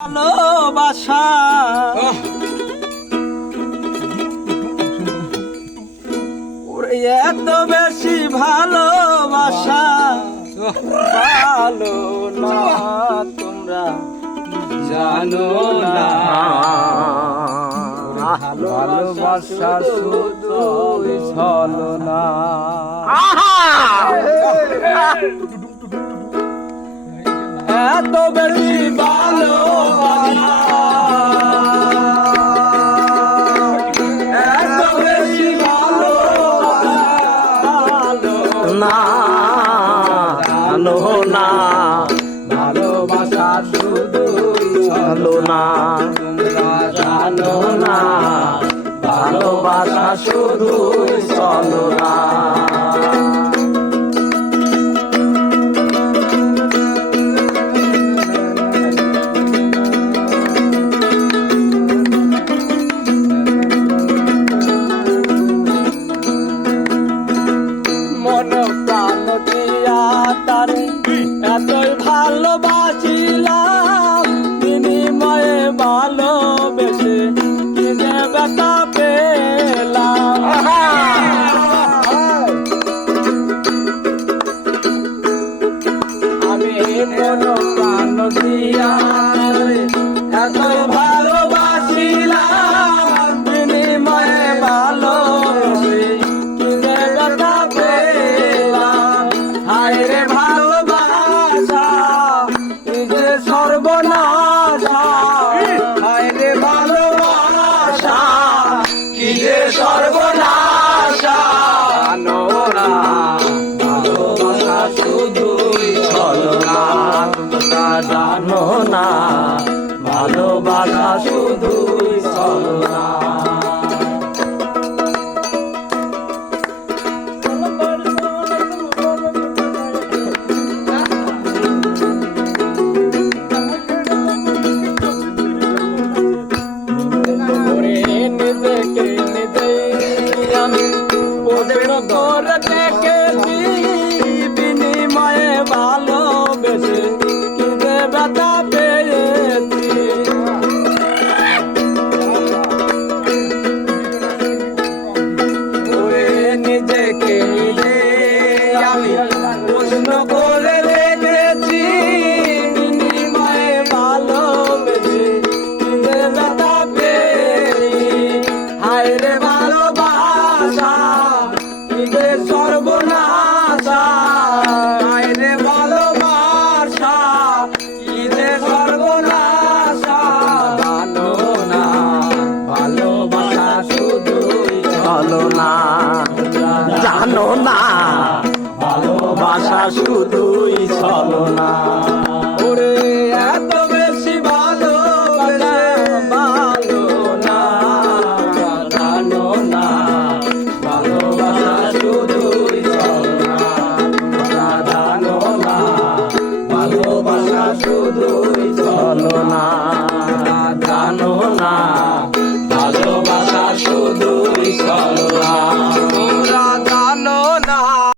ভালোবাসা ওরে এত বেশি ভালোবাসা ভালো না তোমরা জানো না ভালোবাসা শুধু ছলনা এত বেশি ভালোবাসা এত বেশি ভালোবাসা না জানো না ভালোবাসা শুধু ছলনা তোমরা জানো না ভালোবাসা শুধু ছলনা এতই ভালোবাসিলাম বিনিময়ে ভালোবেসে কি যে ব্যথা পেলাম আমি মন প্রাণ দিয়া এতই ভালোবাসিলাম বিনিময়ে ভালোবেসে কি যে ব্যথা পেলাম হায় রে সর্বনাশা হায় রে ভালোবাসা কি যে সর্বনাশা জানো না ভালোবাসা শুধুই ছলনা তোমরা জানো না ভালোবাসা শুধুই ছলনা করে দেখেছি বিনিময়ে ভালোবেসে কি যে ব্যথা পেয়েছি নিজেকে নিজে আমি প্রশ্ন করে দেখেছি বিনিময়ে ভালোবেসে কি যে ব্যথা পেয়েছি হায় রে ভালোবাসা সর্বনাশা হায় রে ভালোবাসা কি যে সর্বনাশা জানো না ভালোবাসা শুধুই ছলনা জানো না ভালোবাসা শুধু